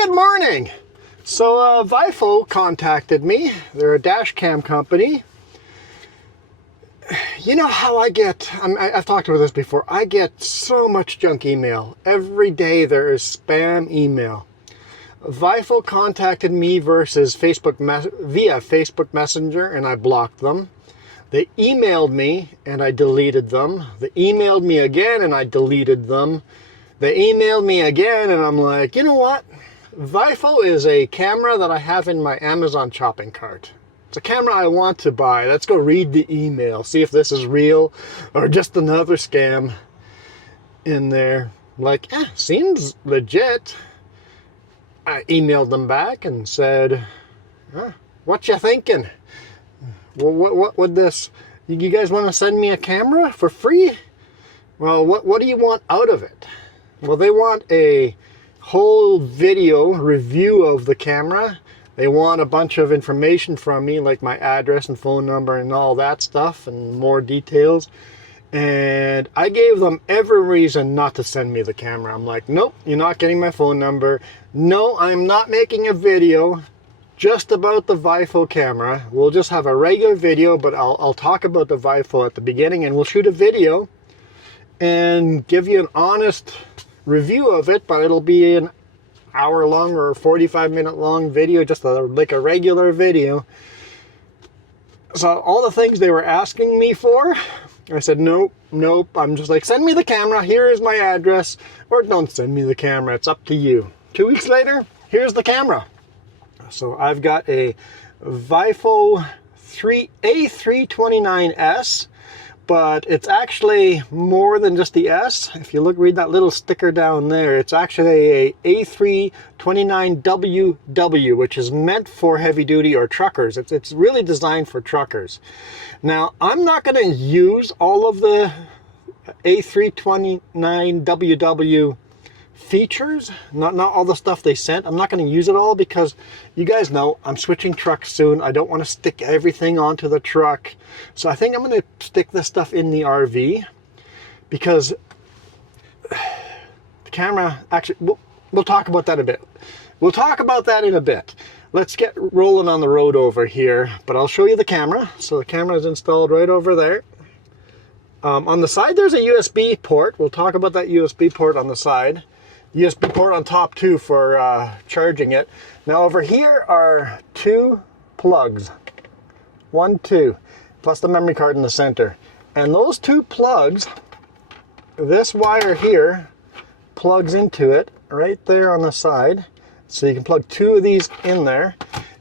Good morning. So VIOFO contacted me. They're a dash cam company. You know how I get, I've talked about this before, I get so much junk email. Every day there is spam email. VIOFO contacted me versus via Facebook Messenger, and I blocked them. They emailed me and I deleted them. They emailed me again and I deleted them. They emailed me again and I'm like, you know what? VIOFO is a camera that I have in my Amazon shopping cart. It's a camera I want to buy. Let's go read the email, see if this is real or just another scam in there. Like, seems legit. I emailed them back and said, what you thinking? What would this, you guys want to send me a camera for free? Well, what do you want out of it? Well, they want a whole video review of the camera. They want a bunch of information from me, like my address and phone number and all that stuff and more details. And I gave them every reason not to send me the camera. I'm like, nope, you're not getting my phone number. No, I'm not making a video just about the VIOFO camera. We'll just have a regular video, but I'll talk about the VIOFO at the beginning, and we'll shoot a video and give you an honest review of it, but it'll be an hour long or 45-minute long video, just like a regular video. So all the things they were asking me for, I said, nope. I'm just like, send me the camera, here is my address, or don't send me the camera, it's up to you. 2 weeks later, here's the camera. So I've got a VIOFO A329S, but it's actually more than just the S. If you read that little sticker down there, it's actually a A329WW, which is meant for heavy duty or truckers. It's really designed for truckers. Now, I'm not going to use all of the A329WW features, not all the stuff they sent. I'm not going to use it all because you guys know I'm switching trucks soon. I don't want to stick everything onto the truck. So I think I'm going to stick this stuff in the RV because the camera, actually, we'll talk about that a bit. We'll talk about that in a bit. Let's get rolling on the road over here, but I'll show you the camera. So the camera is installed right over there. On the side, there's a USB port. We'll talk about that USB port on the side. USB port on top too for charging it. Now over here are two plugs. 1, 2, plus the memory card in the center. And those two plugs, this wire here plugs into it right there on the side. So you can plug two of these in there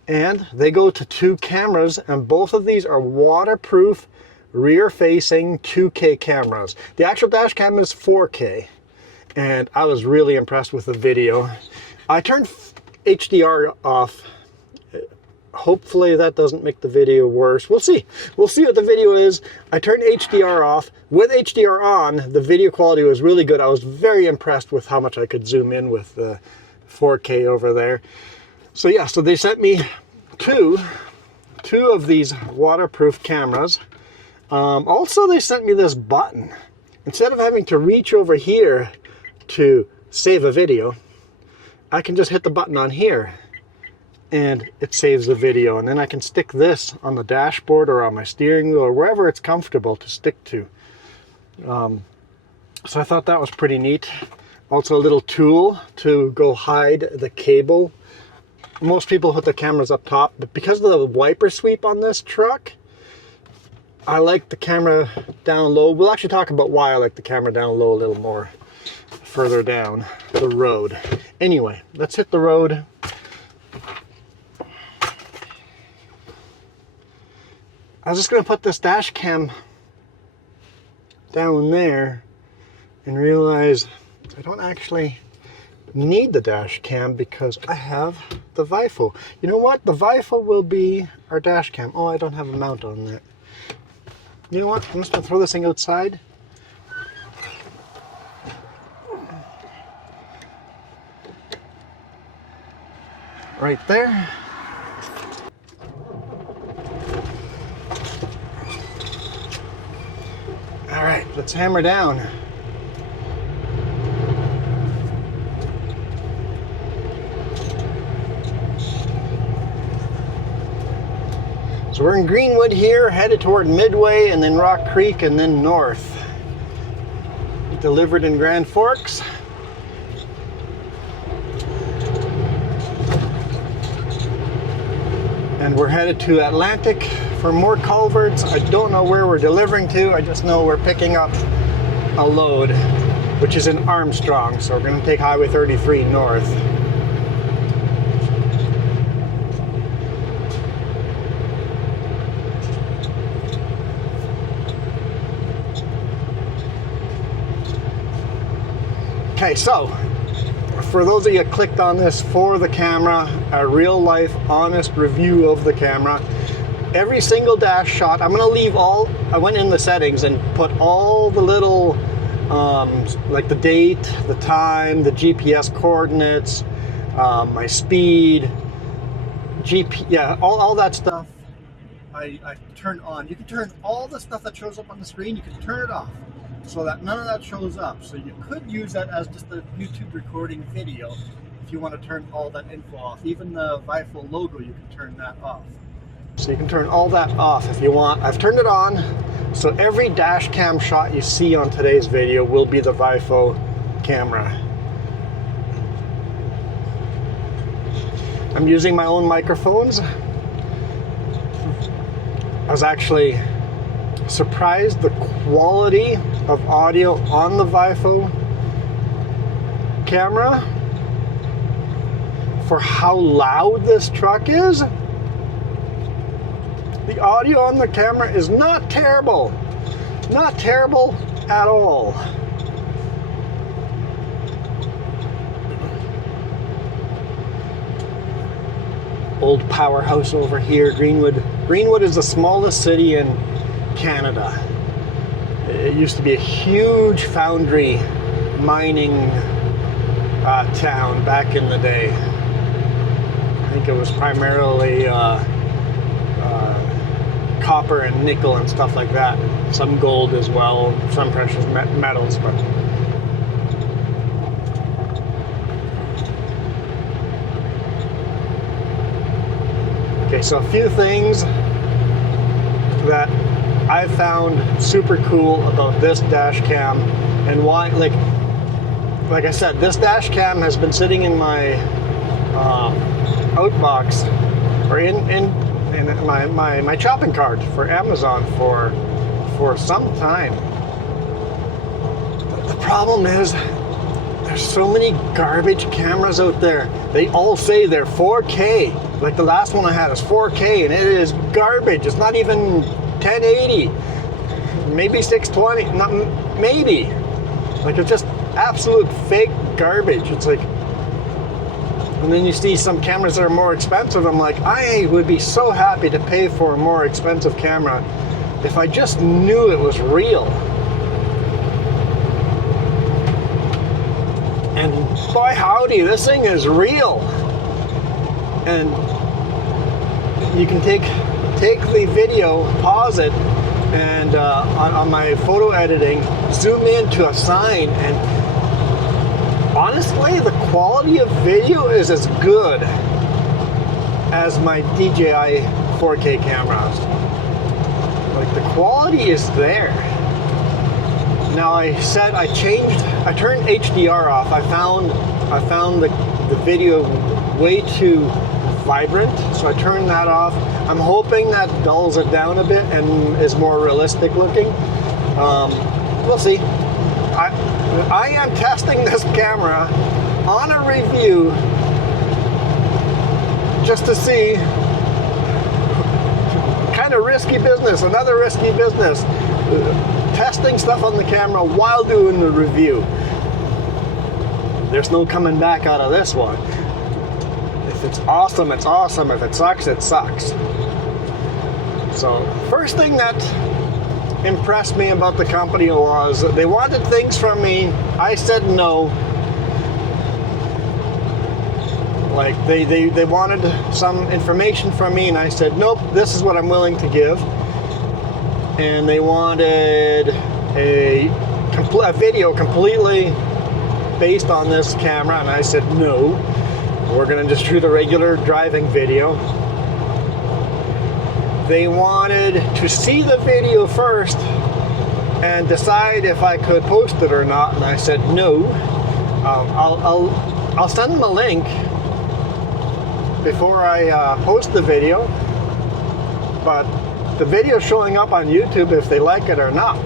and they go to two cameras, and both of these are waterproof, rear-facing 2K cameras. The actual dash cam is 4K. And I was really impressed with the video. I turned HDR off. Hopefully that doesn't make the video worse. We'll see. We'll see what the video is. I turned HDR off. With HDR on, the video quality was really good. I was very impressed with how much I could zoom in with the 4K over there. So yeah, so they sent me two of these waterproof cameras. Also, they sent me this button. Instead of having to reach over here to save a video, I can just hit the button on here and it saves the video, and then I can stick this on the dashboard or on my steering wheel or wherever it's comfortable to stick to. So I thought that was pretty neat. Also a little tool to go hide the cable. Most people put the cameras up top, but because of the wiper sweep on this truck, I like the camera down low. We'll actually talk about why I like the camera down low a little more further down the road. Anyway, let's hit the road. I was just going to put this dash cam down there and realize I don't actually need the dash cam because I have the VIOFO. You know what? The VIOFO will be our dash cam. Oh, I don't have a mount on that. You know what? I'm just going to throw this thing outside. Right there. All right, let's hammer down. So we're in Greenwood here, headed toward Midway and then Rock Creek and then north. Delivered in Grand Forks. And we're headed to Atlantic for more culverts. I don't know where we're delivering to, I just know we're picking up a load, which is in Armstrong, so we're going to take Highway 33 north. Okay, so for those of you that clicked on this for the camera, a real life honest review of the camera. Every single dash shot, I'm gonna leave all, I went in the settings and put all the little, like the date, the time, the GPS coordinates, my speed, all that stuff I turned on. You can turn all the stuff that shows up on the screen, you can turn it off, so that none of that shows up. So you could use that as just a YouTube recording video if you want to turn all that info off. Even the VIOFO logo, you can turn that off. So you can turn all that off if you want. I've turned it on, so every dash cam shot you see on today's video will be the VIOFO camera. I'm using my own microphones. I was actually surprised the quality of audio on the VIOFO camera for how loud this truck is. The audio on the camera is not terrible. Not terrible at all. Old powerhouse over here, Greenwood. Greenwood is the smallest city in Canada. It used to be a huge foundry mining town back in the day. I think it was primarily copper and nickel and stuff like that. Some gold as well, some precious metals. But okay, so a few things that I found super cool about this dash cam, and why, like I said, this dash cam has been sitting in my outbox, or in my shopping cart for Amazon for some time. But the problem is there's so many garbage cameras out there. They all say they're 4K. Like the last one I had is 4K, and it is garbage. It's not even 1080, maybe 620, not maybe. Like, it's just absolute fake garbage. It's like, and then you see some cameras that are more expensive. I'm like, I would be so happy to pay for a more expensive camera if I just knew it was real. And boy howdy, this thing is real. And you can take the video, pause it, and on my photo editing, zoom in to a sign, and honestly, the quality of video is as good as my DJI 4K cameras. Like, the quality is there. Now, I turned HDR off. I found the video way too vibrant, so I turned that off. I'm hoping that dulls it down a bit and is more realistic looking. We'll see. I am testing this camera on a review just to see. Kind of risky business, another risky business. Testing stuff on the camera while doing the review. There's no coming back out of this one. If it's awesome, it's awesome. If it sucks, it sucks. So, first thing that impressed me about the company was they wanted things from me. I said no. Like, they wanted some information from me, and I said, nope, this is what I'm willing to give. And they wanted a video completely based on this camera, and I said no. We're gonna just shoot a regular driving video. they wanted to see the video first and decide if I could post it or not, and I said no. I'll send them a link before I post the video, but the video's showing up on YouTube if they like it or not.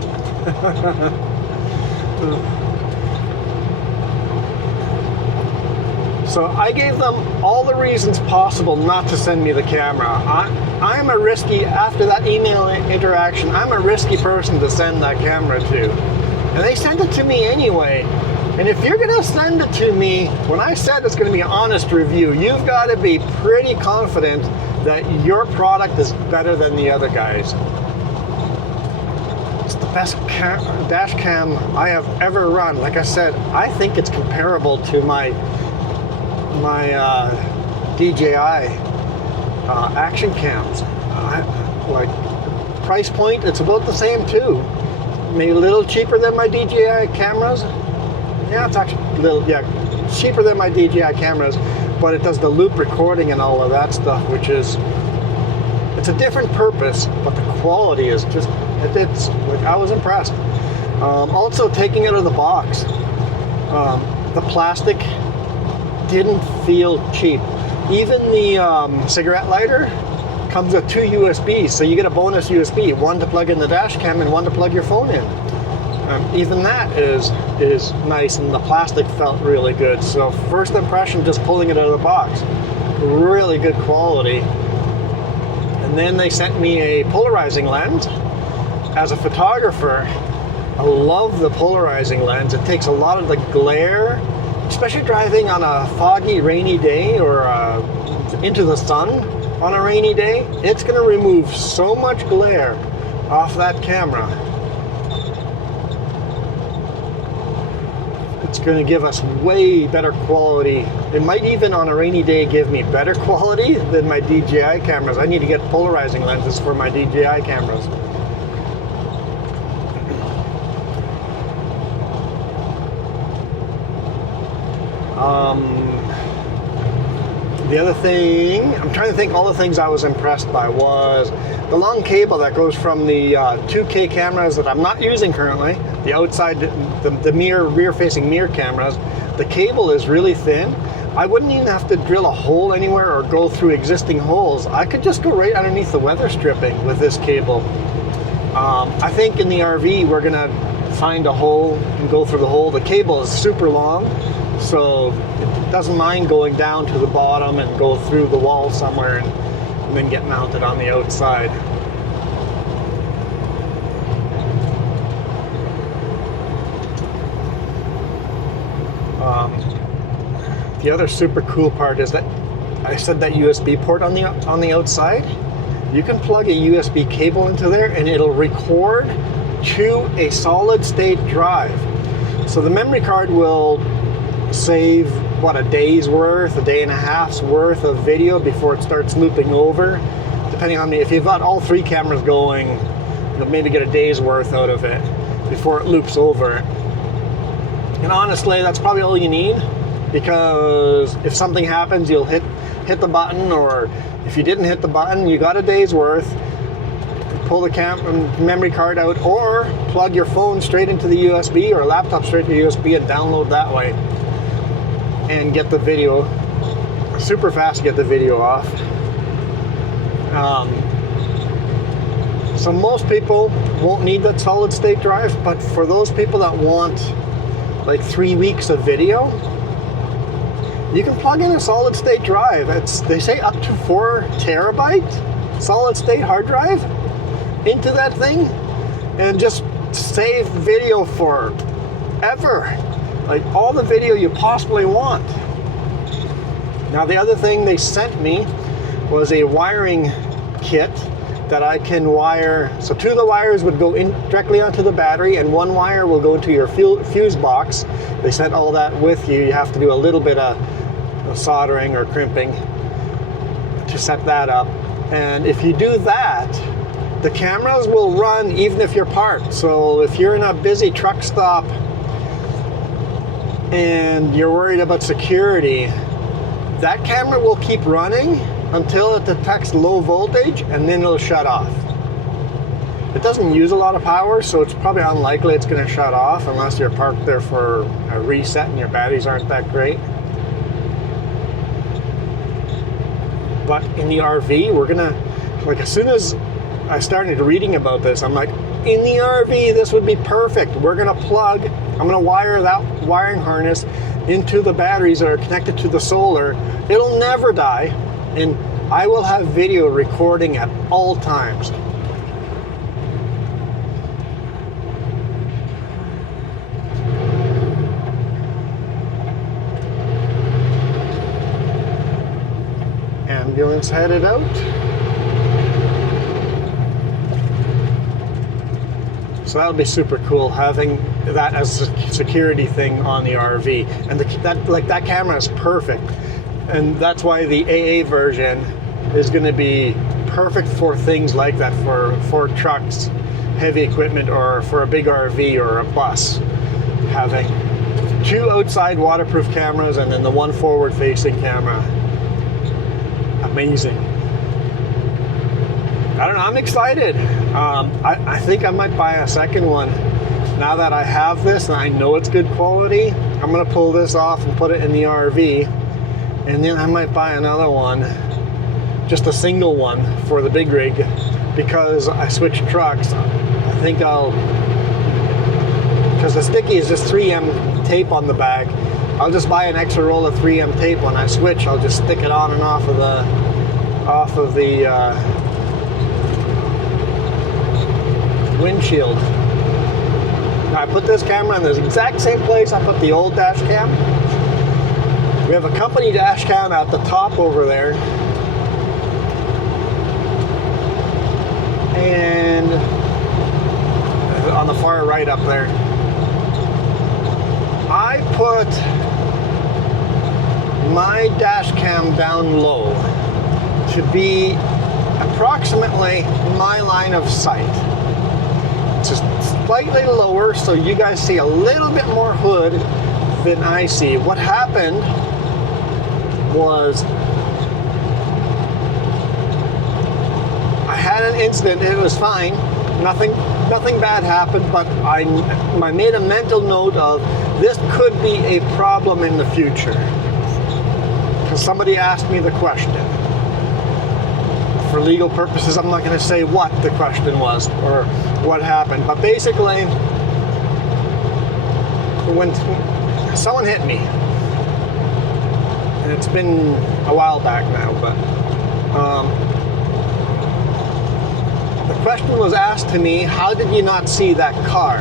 So I gave them all the reasons possible not to send me the camera. I'm a risky, after that email interaction, I'm a risky person to send that camera to. And they sent it to me anyway. And if you're gonna send it to me, when I said it's gonna be an honest review, you've gotta be pretty confident that your product is better than the other guys. It's the best dash cam I have ever run. Like I said, I think it's comparable to my DJI Action cams. Like price point, it's about the same too. Maybe a little cheaper than my DJI cameras. Yeah, it's actually a little, cheaper than my DJI cameras, but it does the loop recording and all of that stuff, which is, it's a different purpose, but the quality is just, it's like, I was impressed. Also, taking it out of the box, the plastic didn't feel cheap. Even the cigarette lighter comes with 2 USBs, so you get a bonus USB, one to plug in the dash cam and one to plug your phone in. Even that is nice, and the plastic felt really good. So first impression, just pulling it out of the box, really good quality. And then they sent me a polarizing lens. As a photographer, I love the polarizing lens. It takes a lot of the glare, especially driving on a foggy, rainy day, or into the sun on a rainy day. It's going to remove so much glare off that camera. It's going to give us way better quality. It might even on a rainy day give me better quality than my DJI cameras. I need to get polarizing lenses for my DJI cameras. The other thing, I'm trying to think, all the things I was impressed by was the long cable that goes from the 2K cameras that I'm not using currently, the outside, the rear-facing mirror cameras. The cable is really thin. I wouldn't even have to drill a hole anywhere or go through existing holes. I could just go right underneath the weather stripping with this cable. I think in the RV we're gonna find a hole and go through the hole. The cable is super long, so it doesn't mind going down to the bottom and go through the wall somewhere and then get mounted on the outside. The other super cool part is that I said that USB port on the outside. You can plug a USB cable into there and it'll record to a solid state drive. So the memory card will save, what, a day's worth, a day and a half's worth of video before it starts looping over. Depending on if you've got all 3 cameras going, you'll maybe get a day's worth out of it before it loops over. And honestly, that's probably all you need, because if something happens, you'll hit the button, or if you didn't hit the button, you got a day's worth. Pull the memory card out, or plug your phone straight into the USB, or a laptop straight to the USB, and download that way and get the video super fast to get the video off. So most people won't need that solid state drive, but for those people that want like 3 weeks of video, you can plug in a solid state drive. They say up to 4 terabyte solid state hard drive into that thing, and just save video forever. Like all the video you possibly want. Now the other thing they sent me was a wiring kit that I can wire. So 2 of the wires would go in directly onto the battery, and 1 wire will go into your fuse box. They sent all that with you. You have to do a little bit of soldering or crimping to set that up. And if you do that, the cameras will run even if you're parked. So if you're in a busy truck stop and you're worried about security, that camera will keep running until it detects low voltage, and then it'll shut off. It doesn't use a lot of power, so it's probably unlikely it's going to shut off unless you're parked there for a reset and your batteries aren't that great. But in the RV, we're gonna, like, as soon as I started reading about this, I'm like, in the RV, this would be perfect. We're gonna plug, I'm gonna wire that wiring harness into the batteries that are connected to the solar. It'll never die, and I will have video recording at all times. Ambulance headed out. So that'll be super cool, having that as a security thing on the RV. And that camera is perfect. And that's why the AA version is going to be perfect for things like that, for trucks, heavy equipment, or for a big RV or a bus. Having 2 outside waterproof cameras and then the 1 forward-facing camera. Amazing. I don't know, I'm excited. I think I might buy a second one. Now that I have this and I know it's good quality, I'm gonna pull this off and put it in the RV, and then I might buy another one, just a single one for the big rig, because I switched trucks. I think because the sticky is just 3M tape on the back, I'll just buy an extra roll of 3M tape. When I switch, I'll just stick it on and off of the windshield. I put this camera in the exact same place I put the old dash cam. We have a company dash cam at the top over there, and on the far right up there. I put my dash cam down low to be approximately my line of sight. Just slightly lower so you guys see a little bit more hood than I see. What happened was I had an incident. It was fine. Nothing bad happened, but I made a mental note of this could be a problem in the future. Because somebody asked me the question. For legal purposes, I'm not going to say what the question was or what happened. But basically, when someone hit me, and it's been a while back now, but the question was asked to me, how did you not see that car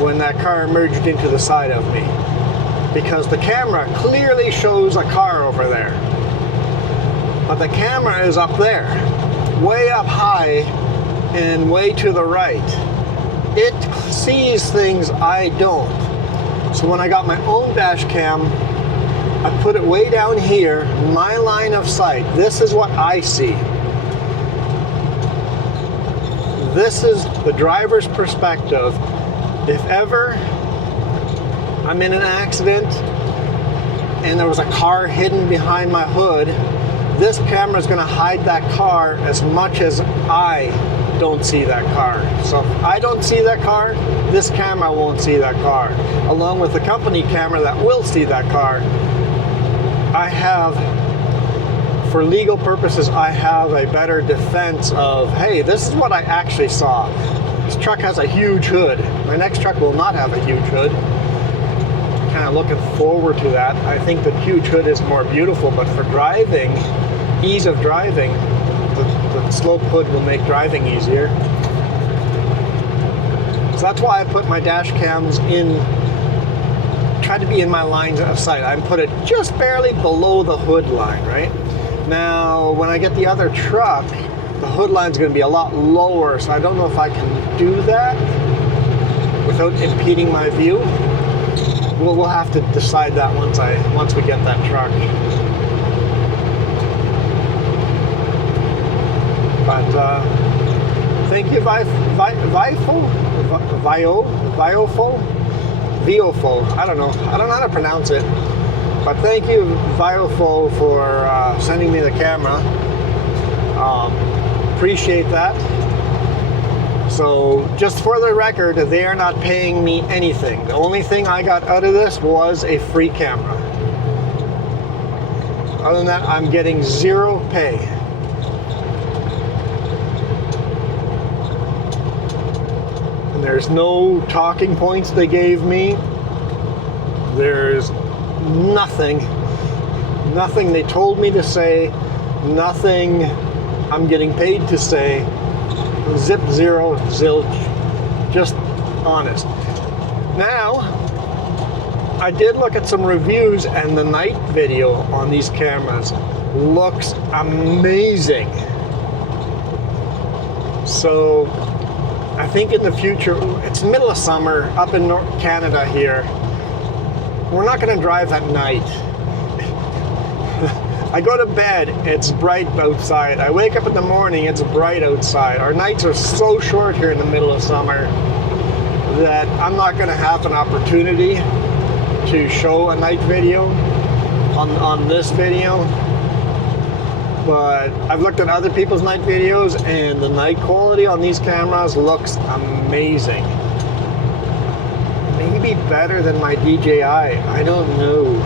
when that car merged into the side of me? Because the camera clearly shows a car over there. But the camera is up there, way up high and way to the right. It sees things I don't. So when I got my own dash cam, I put it way down here, my line of sight. This is what I see. This is the driver's perspective. If ever I'm in an accident and there was a car hidden behind my hood, this camera is going to hide that car as much as I don't see that car. So if I don't see that car, this camera won't see that car. Along with the company camera that will see that car, I have, for legal purposes, I have a better defense of, hey, this is what I actually saw. This truck has a huge hood. My next truck will not have a huge hood. Kind of looking forward to that. I think the huge hood is more beautiful, but for driving, ease of driving, the slope hood will make driving easier. So that's why I put my dash cams in, try to be in my lines of sight. I put it just barely below the hood line, right? Now, when I get the other truck, the hood line's going to be a lot lower, so I don't know if I can do that without impeding my view. We'll have to decide that once we get that truck. But thank you, VIOFO. I don't know how to pronounce it. But thank you, VIOFO, for sending me the camera. Appreciate that. So just for the record, they are not paying me anything. The only thing I got out of this was a free camera. Other than that, I'm getting zero pay. And there's no talking points they gave me. There's nothing they told me to say, nothing I'm getting paid to say. Zip, zero, zilch, just honest. Now, I did look at some reviews, and the night video on these cameras looks amazing. So I think in the future, it's the middle of summer up in Canada here, we're not going to drive at night. I go to bed, it's bright outside. I wake up in the morning, it's bright outside. Our nights are so short here in the middle of summer that I'm not going to have an opportunity to show a night video on this video. But I've looked at other people's night videos, and the night quality on these cameras looks amazing. Maybe better than my DJI, I don't know.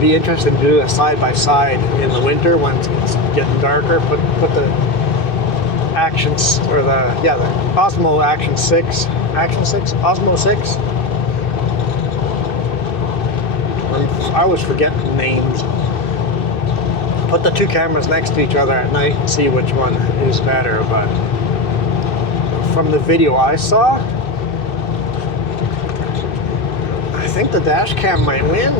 Be interested to do a side-by-side in the winter when it's getting darker. Put the Actions, or the Osmo Action 6, Osmo 6. I always forget names. Put the two cameras next to each other at night and see which one is better. But from the video I saw, I think the dash cam might win.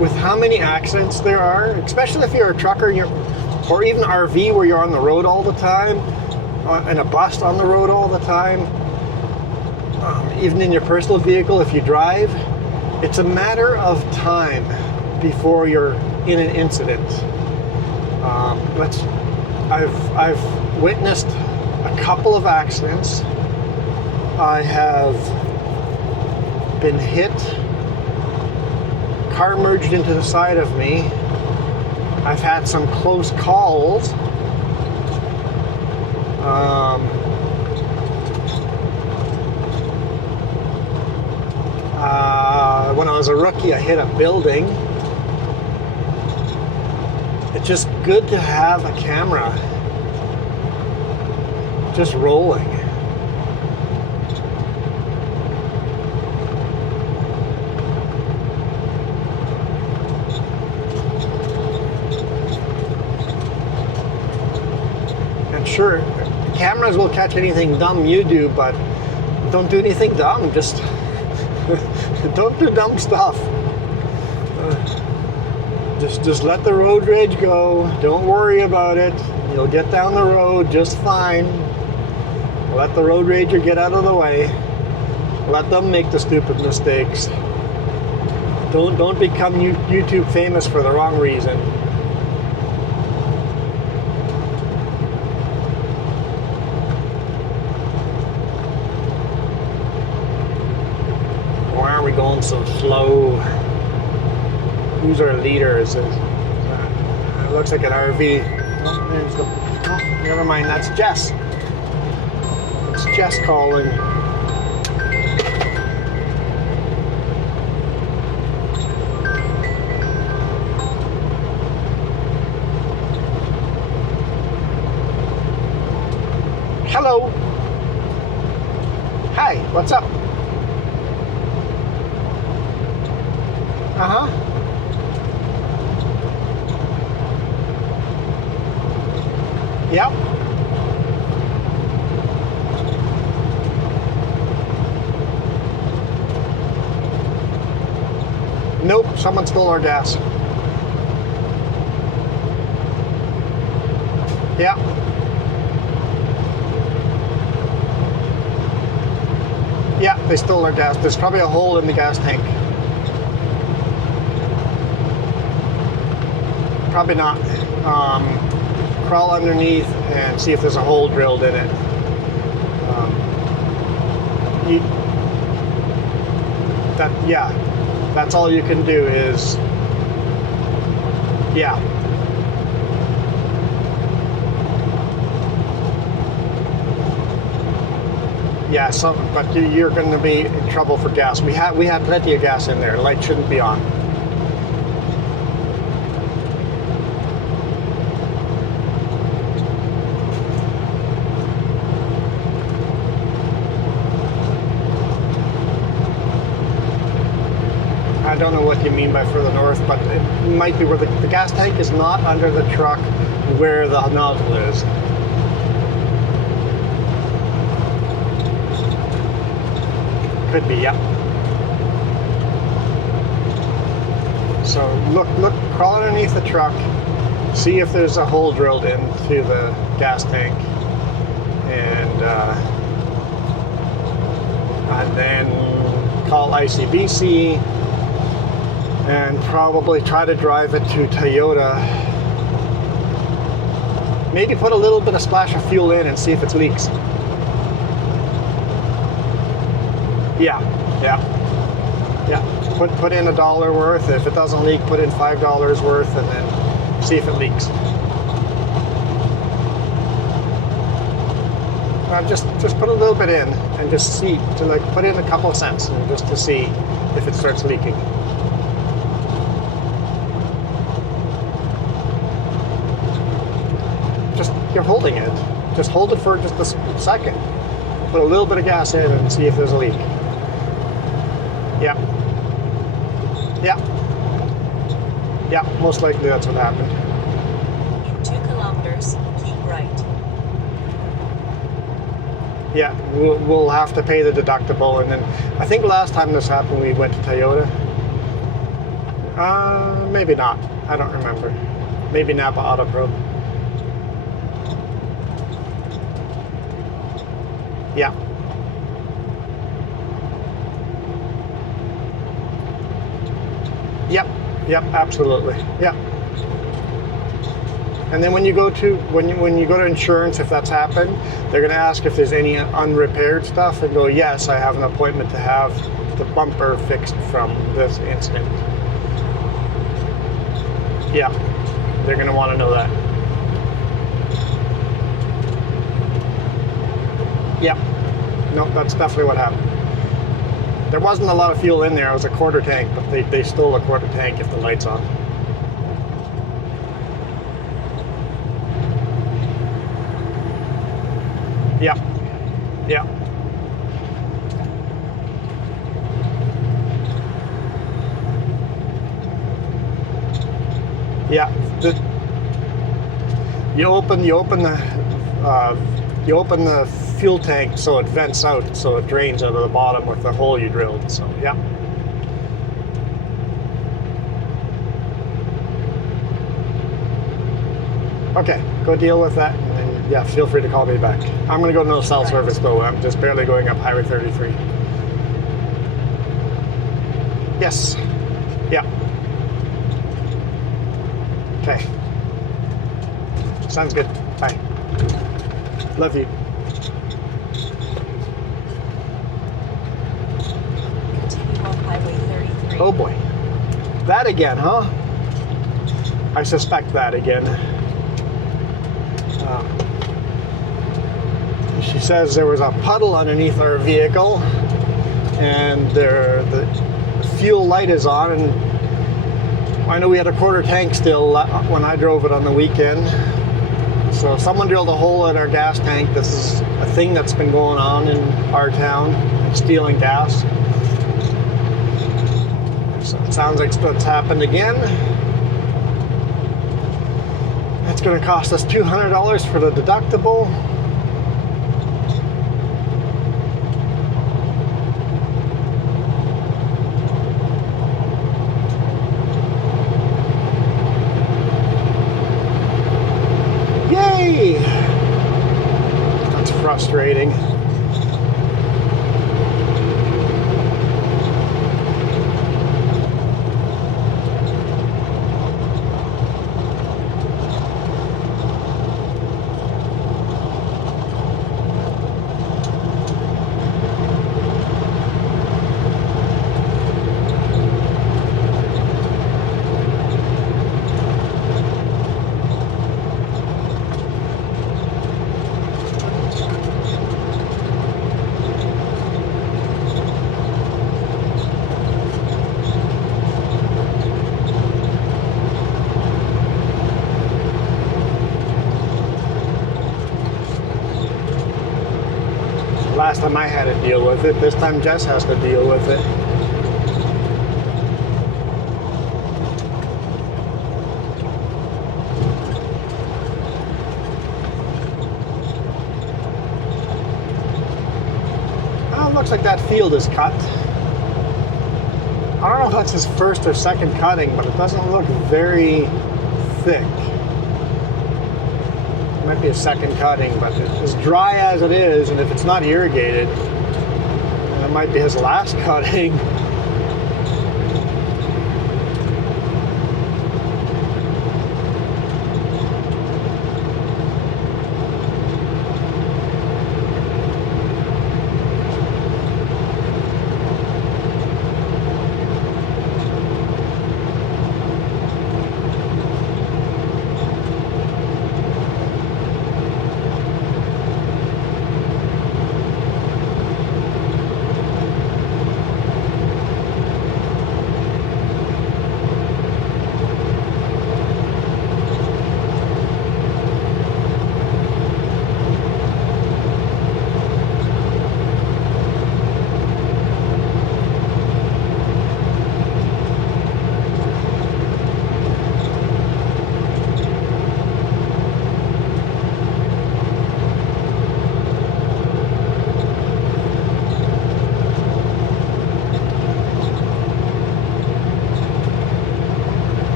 With how many accidents there are, especially if you're a trucker or even RV where you're on the road all the time, and a bus on the road all the time, even in your personal vehicle if you drive, it's a matter of time before you're in an incident. I've witnessed a couple of accidents. I have been hit. Car merged into the side of me. I've had some close calls. When I was a rookie, I hit a building. It's just good to have a camera just rolling. Sure, cameras will catch anything dumb you do, but don't do anything dumb. Just don't do dumb stuff. Just let the road rage go. Don't worry about it. You'll get down the road just fine. Let the road rager get out of the way. Let them make the stupid mistakes. Don't become YouTube famous for the wrong reason. Going so slow. Who's our leader? It looks like an RV. Oh, never mind, that's Jess. It's Jess calling. Hello. Hi, what's up? Uh-huh. Yep. Nope, someone stole our gas. Yeah. Yeah, they stole our gas. There's probably a hole in the gas tank. Probably not. Crawl underneath and see if there's a hole drilled in it. Yeah, that's all you can do is, yeah. Yeah, but you're going to be in trouble for gas. We had plenty of gas in there. The light shouldn't be on. I don't know what you mean by further north, but it might be where the gas tank is not under the truck where the nozzle is. Could be, yeah. So look, crawl underneath the truck, see if there's a hole drilled into the gas tank, and then call ICBC and probably try to drive it to Toyota. Maybe put a little bit of splash of fuel in and see if it leaks. Yeah. Put in $1 worth. If it doesn't leak, put in $5 worth, and then see if it leaks. Just put a little bit in and just see, to like put in a couple of cents, and just to see if it starts leaking. You're holding it. Just hold it for just a second. Put a little bit of gas in and see if there's a leak. Yeah, most likely that's what happened. In 2 kilometers, keep right. Yeah, we'll have to pay the deductible, and then I think last time this happened we went to Toyota. Maybe not. I don't remember. Maybe Napa Auto Pro. Yeah. Yep, absolutely. Yep. And then when you go to insurance, if that's happened, they're going to ask if there's any unrepaired stuff, and go, yes, I have an appointment to have the bumper fixed from this incident. Yeah, they're going to want to know that. Yeah. No, that's definitely what happened. There wasn't a lot of fuel in there. It was a quarter tank, but they stole a quarter tank if the light's on. Yeah. You open the fuel tank so it vents out, so it drains out of the bottom with the hole you drilled. So yeah. Okay, go deal with that, and then, yeah, feel free to call me back. I'm going to go to no cell service though. I'm just barely going up Highway 33. Yes. Yeah. Okay. Sounds good. Bye. Love you. Continue on Highway 33. Oh boy. That again, huh? I suspect that again. She says there was a puddle underneath our vehicle, and the fuel light is on, and I know we had a quarter tank still when I drove it on the weekend. So someone drilled a hole in our gas tank. This is a thing that's been going on in our town, stealing gas. So it sounds like that's happened again. It's going to cost us $200 for the deductible. Yay! That's frustrating. last time I had to deal with it. This time Jess has to deal with it. Oh, it looks like that field is cut. I don't know if that's his first or second cutting, but it doesn't look very thick. It might be a second cutting, but it's as dry as it is, and if it's not irrigated, then it might be his last cutting.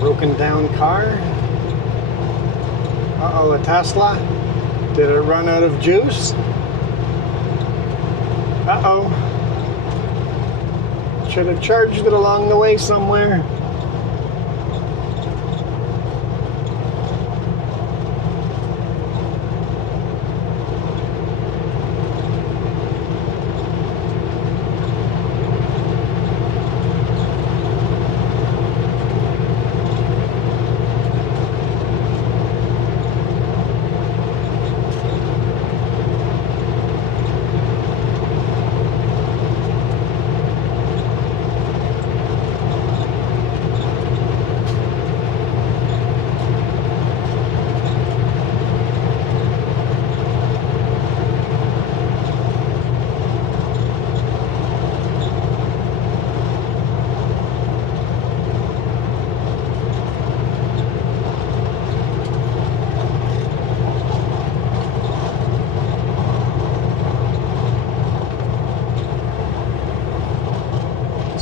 Broken down car. Uh-oh, a Tesla. Did it run out of juice? Uh-oh. Should have charged it along the way somewhere.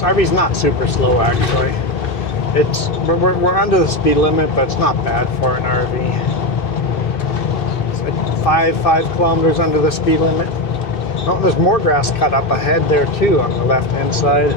RV's not super slow actually. We're under the speed limit, but it's not bad for an RV. It's like 5 kilometers under the speed limit. Oh, there's more grass cut up ahead there too on the left hand side.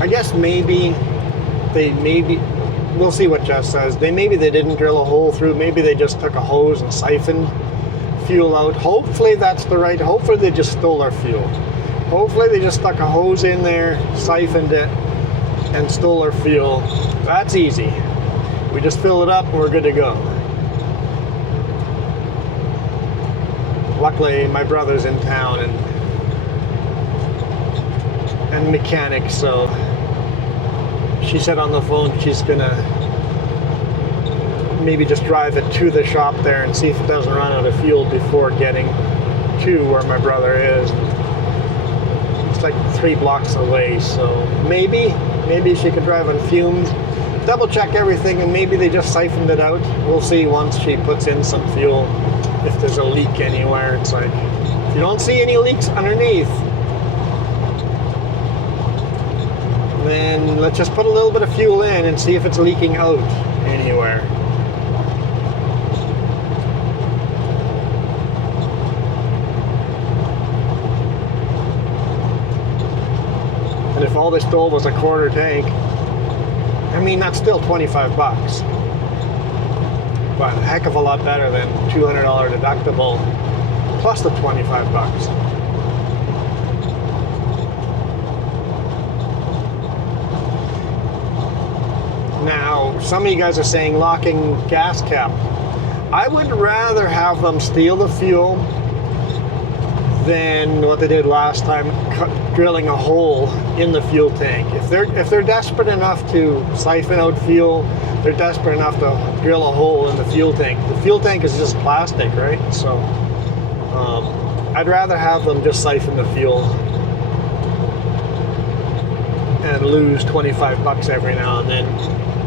I guess maybe we'll see what Jess says. Maybe they didn't drill a hole through. Maybe they just took a hose and siphoned fuel out. Hopefully that's the right. Hopefully they just stole our fuel. Hopefully they just stuck a hose in there, siphoned it, and stole our fuel. That's easy. We just fill it up and we're good to go. Luckily, my brother's in town and mechanic, so she said on the phone she's gonna maybe just drive it to the shop there and see if it doesn't run out of fuel before getting to where my brother is. It's like 3 blocks away, so maybe she could drive on fumes. Double check everything and maybe they just siphoned it out. We'll see once she puts in some fuel if there's a leak anywhere. It's like, if you don't see any leaks underneath, then let's just put a little bit of fuel in and see if it's leaking out anywhere. And if all they stole was a quarter tank, I mean, that's still 25 bucks. But a heck of a lot better than $200 deductible plus the 25 bucks. some of you guys are saying locking gas cap. I would rather have them steal the fuel than what they did last time, drilling a hole in the fuel tank. If they're desperate enough to siphon out fuel, they're desperate enough to drill a hole in the fuel tank. The fuel tank is just plastic, right? So I'd rather have them just siphon the fuel and lose 25 bucks every now and then.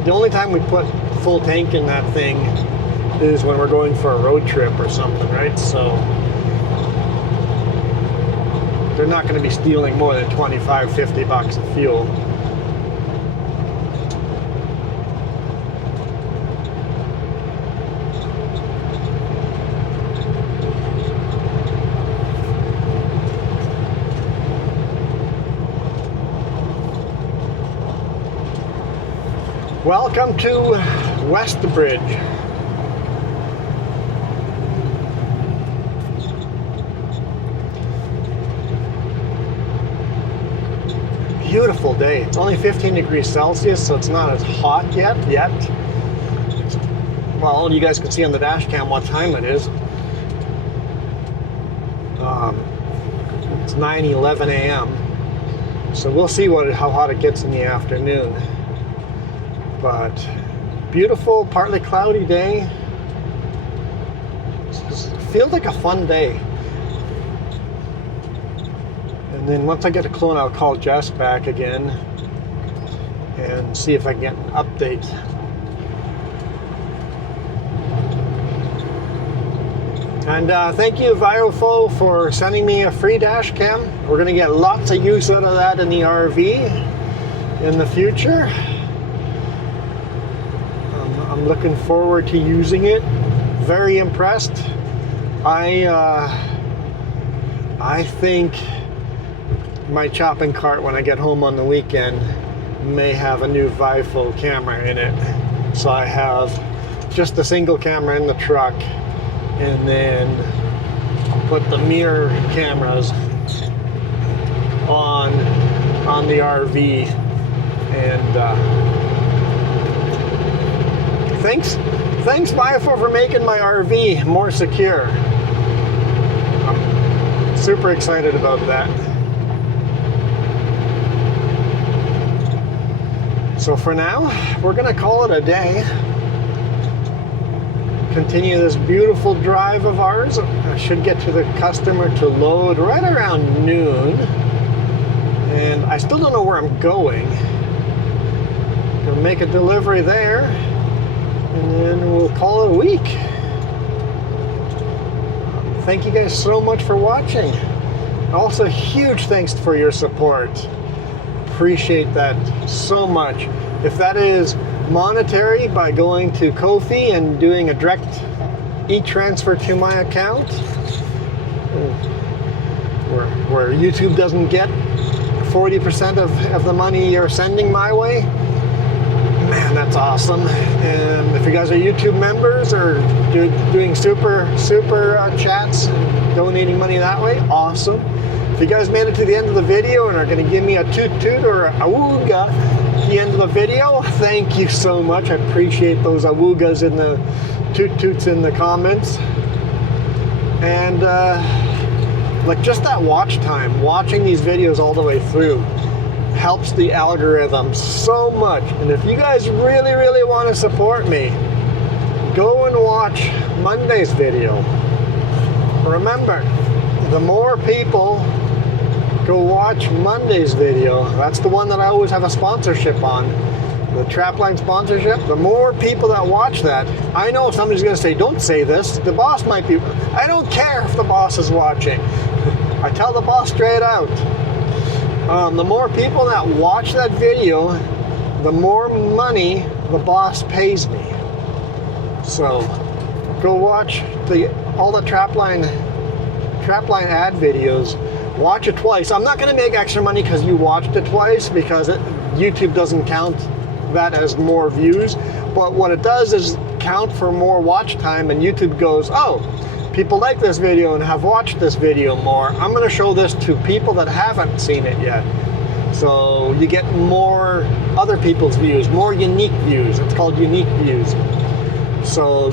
The only time we put full tank in that thing is when we're going for a road trip or something, right? So they're not going to be stealing more than 25, 50 bucks of fuel. Welcome to Westbridge. Beautiful day. It's only 15 degrees Celsius, so it's not as hot yet. Well, you guys can see on the dash cam what time it is. It's 9:11 a.m. So we'll see how hot it gets in the afternoon. But beautiful, partly cloudy day. It feels like a fun day. And then once I get a clone, I'll call Jess back again and see if I can get an update. And thank you, VIOFO, for sending me a free dash cam. We're going to get lots of use out of that in the RV in the future. I'm looking forward to using it. Very impressed. I think my shopping cart when I get home on the weekend may have a new VIOFO camera in it. So I have just a single camera in the truck, and then put the mirror cameras on the RV. And thanks VIOFO for making my RV more secure. I'm super excited about that. So for now, we're gonna call it a day. Continue this beautiful drive of ours. I should get to the customer to load right around noon. And I still don't know where I'm going. Gonna make a delivery there, and then we'll call it a week. Thank you guys so much for watching. Also, huge thanks for your support. Appreciate that so much. If that is monetary by going to Ko-fi and doing a direct e-transfer to my account, where YouTube doesn't get 40% of the money you're sending my way, man, that's awesome. And if you guys are YouTube members or doing super chats and donating money that way, awesome. If you guys made it to the end of the video and are going to give me a toot or a awooga at the end of the video, thank you so much. I appreciate those awoogas and the toots in the comments. And like just that watch time, watching these videos all the way through, helps the algorithm so much. And if you guys really want to support me, go and watch Monday's video. Remember, the more people go watch Monday's video, that's the one that I always have a sponsorship on, the Trapline sponsorship. The more people that watch that, I know somebody's going to say, don't say this, the boss might be. I don't care if the boss is watching. I tell the boss straight out. The more people that watch that video, the more money the boss pays me. So go watch all the Trapline ad videos. Watch it twice. I'm not going to make extra money because you watched it twice, because YouTube doesn't count that as more views. But what it does is count for more watch time, and YouTube goes, oh, people like this video and have watched this video more. I'm going to show this to people that haven't seen it yet. So you get more other people's views, more unique views. It's called unique views. So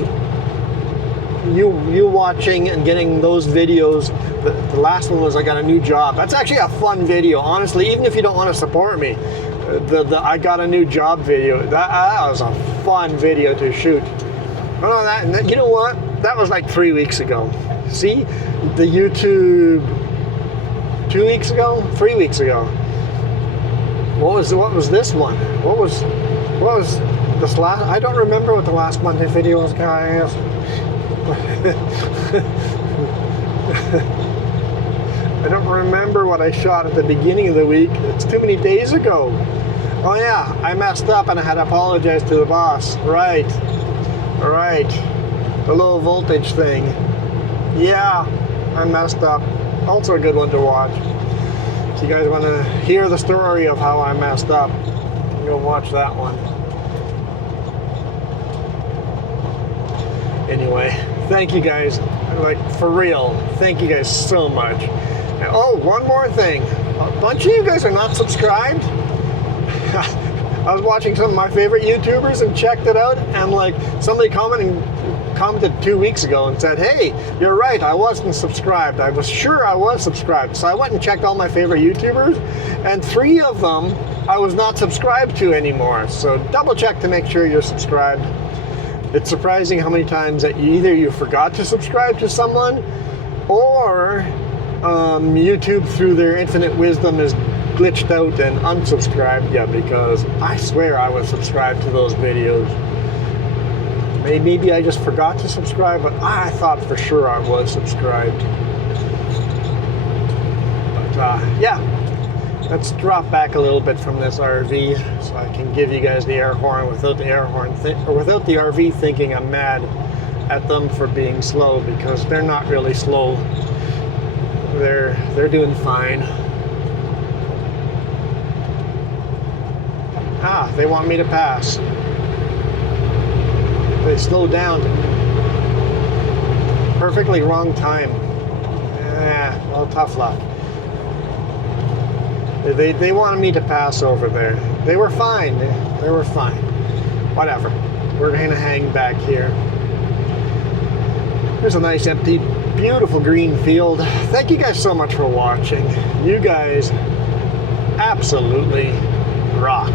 you watching and getting those videos. The last one was I got a new job. That's actually a fun video, honestly. Even if you don't want to support me, the I got a new job video. That was a fun video to shoot. Oh, that you know what? That was like 3 weeks ago. See, the YouTube 2 weeks ago, 3 weeks ago. What was this one? What was this last? I don't remember what the last Monday video was, guys. I don't remember what I shot at the beginning of the week. It's too many days ago. Oh yeah, I messed up and I had to apologize to the boss. Right. The low voltage thing. Yeah, I messed up. Also a good one to watch. If you guys want to hear the story of how I messed up, go watch that one. Anyway, thank you guys. Like, for real, thank you guys so much. And, oh, one more thing. A bunch of you guys are not subscribed. I was watching some of my favorite YouTubers and checked it out, and like somebody commented 2 weeks ago and said, hey, you're right, I wasn't subscribed. I was sure I was subscribed. So I went and checked all my favorite YouTubers, and 3 of them I was not subscribed to anymore. So double check to make sure you're subscribed. It's surprising how many times that either you forgot to subscribe to someone, or YouTube, through their infinite wisdom, is glitched out and unsubscribed you, because I swear I was subscribed to those videos. Maybe I just forgot to subscribe, but I thought for sure I was subscribed. But yeah, let's drop back a little bit from this RV so I can give you guys the air horn without the air horn, or without the RV thinking I'm mad at them for being slow, because they're not really slow. They're doing fine. Ah, they want me to pass. They slowed down. Perfectly wrong time. Well, tough luck. They wanted me to pass over there. They were fine. They were fine. Whatever. We're gonna hang back here. There's a nice empty, beautiful green field. Thank you guys so much for watching. You guys absolutely rock.